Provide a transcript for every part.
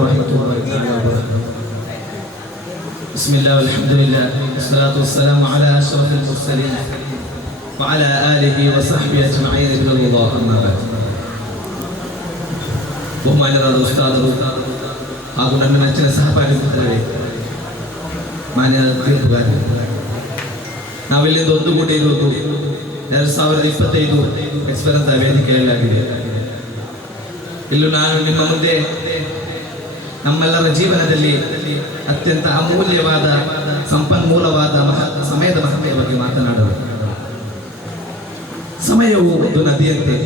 ورحمة الله تعالى وبركاته. بسم الله والحمد لله والصلاة والسلام على أشرف المرسلين وعلى آله وصحبه أجمعين رضي الله أما بعد. ಬಹುಮಾನ್ಯರಾದ ಉಸ್ತಾದರು ಹಾಗೂ ನನ್ನ ನೆಚ್ಚಿನ ಸಹಪಾಠಿ ಮಿತ್ರರೇ, ಮಾನ್ಯ ತೀರ್ಪುಗಾರರು, ನಾವಿಲ್ಲಿಂದ ಒಂದುಗೂಡಿ ಇರುವುದು 2025 ಎಕ್ಸ್ಪೀರಿಯನ್ಸ್ ವೇದಿಕೆಯಲ್ಲಾಗಿದೆ. ಇಲ್ಲೂ ನಾನು ನಿಮ್ಮ ಮುಂದೆ ನಮ್ಮೆಲ್ಲರ ಜೀವನದಲ್ಲಿ ಅತ್ಯಂತ ಅಮೂಲ್ಯವಾದ ಸಂಪನ್ಮೂಲವಾದ ಸಮಯದ ಮಹತ್ವದ ಬಗ್ಗೆ ಮಾತನಾಡಲು. ಸಮಯವು ಒಂದು ನದಿಯಂತೆ,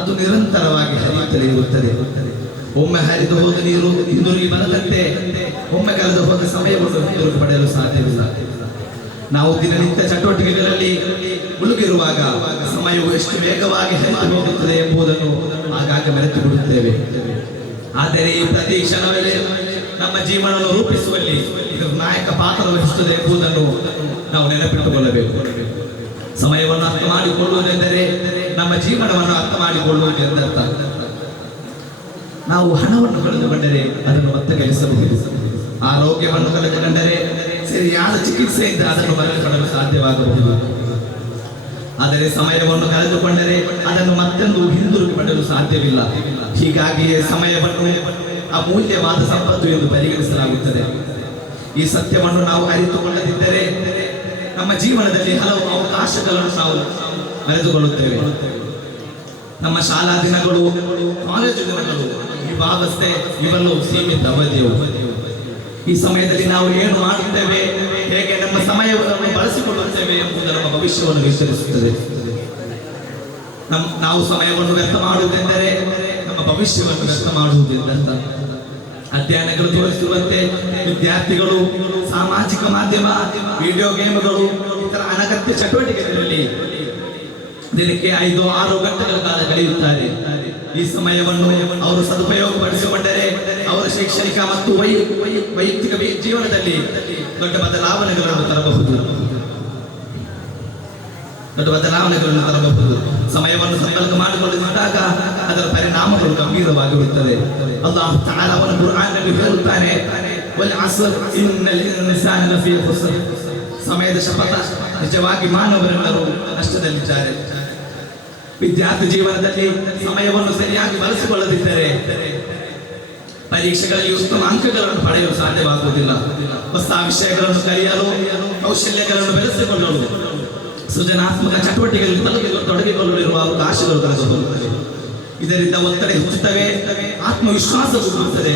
ಅದು ನಿರಂತರವಾಗಿ ಹರಿಯುತ್ತಲೇ ಇರುತ್ತದೆ. ಒಮ್ಮೆ ಹರಿದು ಹೋದ ನೀರು ಹಿಂದಿರುಗಿ ಬರದಂತೆ ಒಮ್ಮೆ ಕಳೆದು ಹೋದ ಸಮಯವನ್ನು ಹಿಂದಿರುಗಿ ಪಡೆಯಲು ಸಾಧ್ಯವಿಲ್ಲ. ನಾವು ದಿನನಿತ್ಯ ಚಟುವಟಿಕೆಗಳಲ್ಲಿ ಮುಳುಗಿರುವಾಗ ಸಮಯವು ಎಷ್ಟು ವೇಗವಾಗಿ ಹರಿದು ಹೋಗುತ್ತದೆ ಎಂಬುದನ್ನು ಆಗಾಗ ಮರೆತು ಬಿಡುತ್ತೇವೆ. ಆದರೆ ಈ ಪ್ರತಿ ಕ್ಷಣವೇ ನಮ್ಮ ಜೀವನವನ್ನು ರೂಪಿಸುವಲ್ಲಿ ನಿರ್ಣಾಯಕ ಪಾತ್ರ ವಹಿಸುತ್ತದೆ ಎಂಬುದನ್ನು ನಾವು ನೆನಪಿಟ್ಟುಕೊಳ್ಳಬೇಕು. ಸಮಯವನ್ನು ಅರ್ಥ ಮಾಡಿಕೊಳ್ಳುವುದೆಂದರೆ ನಮ್ಮ ಜೀವನವನ್ನು ಅರ್ಥ ಮಾಡಿಕೊಳ್ಳುವುದು ಎಂದರ್ಥ. ನಾವು ಹಣವನ್ನು ಕಳೆದುಕೊಂಡರೆ ಅದನ್ನು ಮತ್ತೆ ಗಳಿಸಬಹುದು. ಆರೋಗ್ಯವನ್ನು ಕಳೆದುಕೊಂಡರೆ ಸರಿಯಾದ ಚಿಕಿತ್ಸೆಯಿಂದ ಅದನ್ನು ಬರಲು ಸಾಧ್ಯವಾಗಬಹುದು. ಆದರೆ ಸಮಯವನ್ನು ಕಳೆದುಕೊಂಡರೆ ಅದನ್ನು ಮತ್ತೊಂದು ಹಿಂದಿರುಗಿ ಪಡೆಯಲು ಸಾಧ್ಯವಿಲ್ಲ. ಹೀಗಾಗಿಯೇ ಸಮಯವನ್ನು ಅಮೂಲ್ಯವಾದ ಸಂಪತ್ತು ಎಂದು ಪರಿಗಣಿಸಲಾಗುತ್ತದೆ. ಈ ಸತ್ಯವನ್ನು ನಾವು ಅರಿತುಕೊಳ್ಳದಿದ್ದರೆ ನಮ್ಮ ಜೀವನದಲ್ಲಿ ಹಲವು ಅವಕಾಶಗಳನ್ನು ನಾವು ಮರೆತುಕೊಳ್ಳುತ್ತೇವೆ. ನಮ್ಮ ಶಾಲಾ ದಿನಗಳು, ಕಾಲೇಜು ದಿನಗಳು, ವಿವಾಹಸ್ಥೆ ಇವೆಲ್ಲವೂ ಸೀಮಿತ ಅವಧಿಯವು. ಈ ಸಮಯದಲ್ಲಿ ನಾವು ಏನು ಮಾಡುತ್ತೇವೆ, ಹೇಗೆ ನಮ್ಮ ಸಮಯವನ್ನು ಬಳಸಿಕೊಳ್ಳುತ್ತೇವೆ ಎಂಬುದು ನಮ್ಮ ಭವಿಷ್ಯವನ್ನು ನಿರ್ಧರಿಸುತ್ತದೆ. ನಾವು ಸಮಯವನ್ನು ವ್ಯರ್ಥ ಮಾಡುವುದೆಂದರೆ ನಮ್ಮ ಭವಿಷ್ಯವನ್ನು ವ್ಯರ್ಥ ಮಾಡುವುದೆಂದರ್ಥ. ಅಧ್ಯಯನಗಳು ತೋರಿಸಿರುವಂತೆ ವಿದ್ಯಾರ್ಥಿಗಳು ಸಾಮಾಜಿಕ ಮಾಧ್ಯಮ, ವಿಡಿಯೋ ಗೇಮ್ಗಳು, ಇತರ ಅನಗತ್ಯ ಚಟುವಟಿಕೆಗಳಲ್ಲಿ ದಿನಕ್ಕೆ 5-6 ಗಂಟೆಗಳ ಕಾಲ ಕಳೆಯುತ್ತಾರೆ. ಈ ಸಮಯವನ್ನು ಅವರು ಸದುಪಯೋಗಪಡಿಸಿಕೊಂಡರೆ ಅವರ ಶೈಕ್ಷಣಿಕ ಮತ್ತು ವೈಯಕ್ತಿಕ ಜೀವನದಲ್ಲಿ ದೊಡ್ಡ ಬದಲಾವಣೆಗಳನ್ನು ತರಬಹುದು. ಸಮಯವನ್ನು ಸದ್ಬಳಕೆ ಮಾಡಿಕೊಳ್ಳದಿದ್ದಾಗ ಅದರ ಪರಿಣಾಮಗಳು ಗಂಭೀರವಾಗಿರುತ್ತದೆ. ಅಲ್ಲಾಹ್ ತಆಲಾ ಅವನ ಕುರ್ಆನ್ನಲ್ಲಿ ಹೇಳುತ್ತಾನೆ, ವಲ್ ಅಸ್ರ್ ಇನ್ನಲ್ ಇನ್ಸಾನ ಲಫೀ ಖುಸ್ರ್. ಸಮಯದ ಶಪಥ, ನಿಜವಾಗಿ ಮಾನವರೆಲ್ಲರೂ ನಷ್ಟದಲ್ಲಿದ್ದಾರೆ. ವಿದ್ಯಾರ್ಥಿ ಜೀವನದಲ್ಲಿ ಸಮಯವನ್ನು ಸರಿಯಾಗಿ ಬಳಸಿಕೊಳ್ಳದಿದ್ದರೆ ಪರೀಕ್ಷೆಗಳಲ್ಲಿ ಉತ್ತಮ ಅಂಕಗಳನ್ನು ಪಡೆಯಲು ಸಾಧ್ಯವಾಗುವುದಿಲ್ಲ. ಹೊಸ ವಿಷಯಗಳನ್ನು ಕಲಿಯಲು, ಕೌಶಲ್ಯಗಳನ್ನು ಬೆಳೆಸಿಕೊಳ್ಳಲು, ಸೃಜನಾತ್ಮಕ ಚಟುವಟಿಕೆಗಳಲ್ಲಿ ತೊಡಗಿಕೊಳ್ಳಲಿರುವ ಅವಕಾಶಗಳು ಕಳೆದುಕೊಳ್ಳುತ್ತವೆ. ಇದರಿಂದ ಒತ್ತಡ ಹೆಚ್ಚುತ್ತವೆ, ಆತ್ಮವಿಶ್ವಾಸ ಕುಗ್ಗುತ್ತದೆ,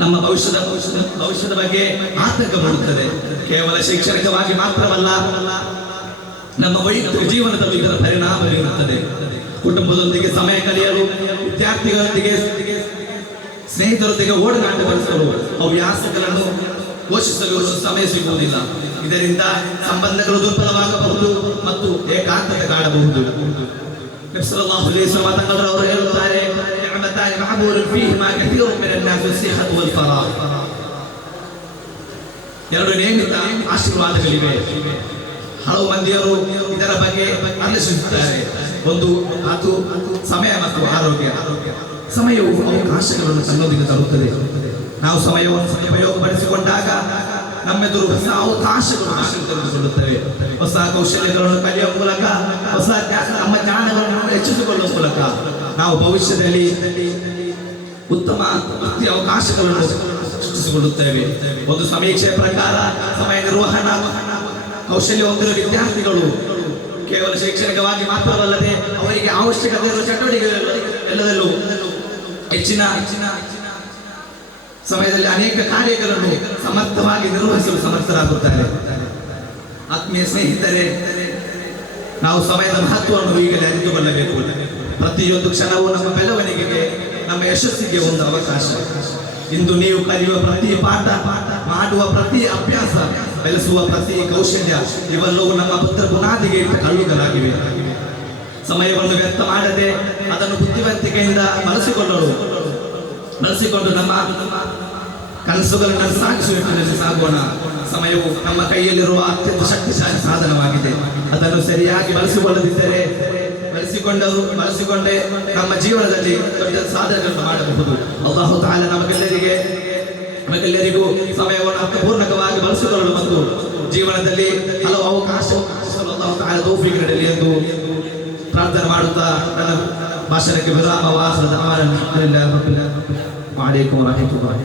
ನಮ್ಮ ಭವಿಷ್ಯದ ಬಗ್ಗೆ ಆತಂಕ ಮೂಡುತ್ತದೆ. ಕೇವಲ ಶೈಕ್ಷಣಿಕವಾಗಿ ಮಾತ್ರವಲ್ಲ, ನಮ್ಮ ವೈಯಕ್ತಿಕ ಜೀವನದಲ್ಲೂ ಇದರ ಪರಿಣಾಮ ಬೀರುತ್ತದೆ. ಕುಟುಂಬದೊಂದಿಗೆ ಸಮಯ ಕಳೆಯಲು, ವಿದ್ಯಾರ್ಥಿಗಳೊಂದಿಗೆ, ಸ್ನೇಹಿತರೊಂದಿಗೆ ಓಡಾಟ ನಡೆಸಲು, ಹವ್ಯಾಸಗಳನ್ನು ಪೋಷಿಸಲು ಸಮಯ ಸಿಗುವುದಿಲ್ಲ. ಇದರಿಂದ ಸಂಬಂಧಗಳು ದುರ್ಬಲವಾಗಬಹುದು ಮತ್ತು ಏಕಾಂತತೆ ಕಾಣಬಹುದು. ನಬಿ ಸಲ್ಲಲ್ಲಾಹು ಅಲೈಹಿ ವಸಲ್ಲಂ ಅವರು ಹೇಳುತ್ತಾರೆ, ನಿಅಮತಾನಿ ಮಅಬೂರುನ್ ಫೀಹಿಮಾ ಕಥೀರುನ್ ಮಿನನ್ ನಾಸ್ ಸಿಹತ್ ವಲ್ ಫರಾಗ್. ಎರಡು ನೇಮಿತ ಆಶೀರ್ವಾದಗಳಿವೆ. ಹಲವು ಮಂದಿಯರು ಇದರ ಬಗ್ಗೆ ಆಲೋಚಿಸುತ್ತಾರೆ. ಒಂದು ಅದು ಸಮಯ ಮತ್ತು ಆರೋಗ್ಯ. ಸಮಯವು ಅವಕಾಶಗಳನ್ನು ತನ್ನೊಂದಿಗೆ ತರುತ್ತದೆ. ನಾವು ಸಮಯವನ್ನು ಸದುಪಯೋಗಪಡಿಸಿಕೊಂಡಾಗ ನಮ್ಮೆದುರು ಹೊಸ ಅವಕಾಶಗಳು ತೆರೆದುಕೊಳ್ಳುತ್ತವೆ. ಹೊಸ ಕೌಶಲ್ಯಗಳನ್ನು ಕಲಿಯುವ ಮೂಲಕ, ಹೊಸ ನಮ್ಮ ಜ್ಞಾನಗಳನ್ನು ಹೆಚ್ಚಿಸಿಕೊಳ್ಳುವ ಮೂಲಕ ನಾವು ಭವಿಷ್ಯದಲ್ಲಿ ಉತ್ತಮ ವೃತ್ತಿ ಅವಕಾಶಗಳನ್ನು ಸೃಷ್ಟಿಸಿಕೊಳ್ಳುತ್ತೇವೆ. ಒಂದು ಸಮೀಕ್ಷೆಯ ಪ್ರಕಾರ ಸಮಯ ನಿರ್ವಹಣಾ ಕೌಶಲ್ಯ ಹೊಂದಿರುವ ವಿದ್ಯಾರ್ಥಿಗಳು ಕೇವಲ ಶೈಕ್ಷಣಿಕವಾಗಿ ಮಾತ್ರವಲ್ಲದೆ ಅವರಿಗೆ ಅವಶ್ಯಕತೆ ಇರುವ ಚಟುವಟಿಕೆಗಳಲ್ಲೂ ಹೆಚ್ಚಿನ ಸಮಯದಲ್ಲಿ ಅನೇಕ ಕಾರ್ಯಗಳನ್ನು ಸಮರ್ಥವಾಗಿ ನಿರ್ವಹಿಸಲು ಸಮರ್ಥರಾಗುತ್ತಾರೆ. ಆತ್ಮೀಯ ಸ್ನೇಹಿತರೆ, ನಾವು ಸಮಯದ ಮಹತ್ವವನ್ನು ಈಗಲೇ ಅರಿತುಕೊಳ್ಳಬೇಕು. ಪ್ರತಿಯೊಂದು ಕ್ಷಣವೂ ನಮ್ಮ ಬೆಳವಣಿಗೆಗೆ, ನಮ್ಮ ಯಶಸ್ಸಿಗೆ ಒಂದು ಅವಕಾಶ. ಇಂದು ನೀವು ಕಲಿಯುವ ಪ್ರತಿ ಪಾಠ, ಮಾಡುವ ಪ್ರತಿ ಅಭ್ಯಾಸ, ಬೆಳೆಸುವ ಪ್ರತಿ ಕೌಶಲ್ಯ ಇವೆಲ್ಲವೂ ನಮ್ಮ ಭದ್ರ ಬುನಾದಿಗೆ ಇಟ್ಟ ಕಲ್ಲುಗಳಾಗಿವೆ. ಸಮಯವನ್ನು ವ್ಯರ್ಥ ಮಾಡದೆ ಅದನ್ನು ಬುದ್ಧಿವಂತಿಕೆಯಿಂದ ಬಳಸಿಕೊಂಡು ನಮ್ಮ ಕನಸುಗಳನ್ನು ಸಾಗಿಸುವ ನಿಟ್ಟಿನಲ್ಲಿ ಸಾಗೋಣ. ಸಮಯವು ನಮ್ಮ ಕೈಯಲ್ಲಿರುವ ಅತ್ಯಂತ ಶಕ್ತಿಶಾಲಿ ಸಾಧನವಾಗಿದೆ. ಅದನ್ನು ಸರಿಯಾಗಿ ಬಳಸಿಕೊಳ್ಳದಿದ್ದರೆ ಬಳಸಿಕೊಂಡೇ ನಮ್ಮ ಜೀವನದಲ್ಲಿ ದೊಡ್ಡ ಸಾಧನೆಗಳನ್ನು ಮಾಡಬಹುದು. ಅಲ್ಲಾಹು ತಾಲ ನಮಗೆಲ್ಲರಿಗೂ ಸಮಯವನ್ನು ಅರ್ಥಪೂರ್ಣಕವಾಗಿ ಬಳಸಿಕೊಳ್ಳಲು ಮತ್ತು ಜೀವನದಲ್ಲಿ ಹಲವು ಅವಕಾಶವನ್ನು ಅಲ್ಲಾಹು ತಾಲ ತೌಫೀಕ್ ನೀಡಲಿ ಎಂದು ಪ್ರಾರ್ಥನೆ ಮಾಡುತ್ತಾ ನನ್ನ ಭಾಷಣಕ್ಕೆ ವಿರಾಮ. ವಾಹನ ವಅಲೈಕುಂ ವರಹಮತುಲ್ಲಾಹಿ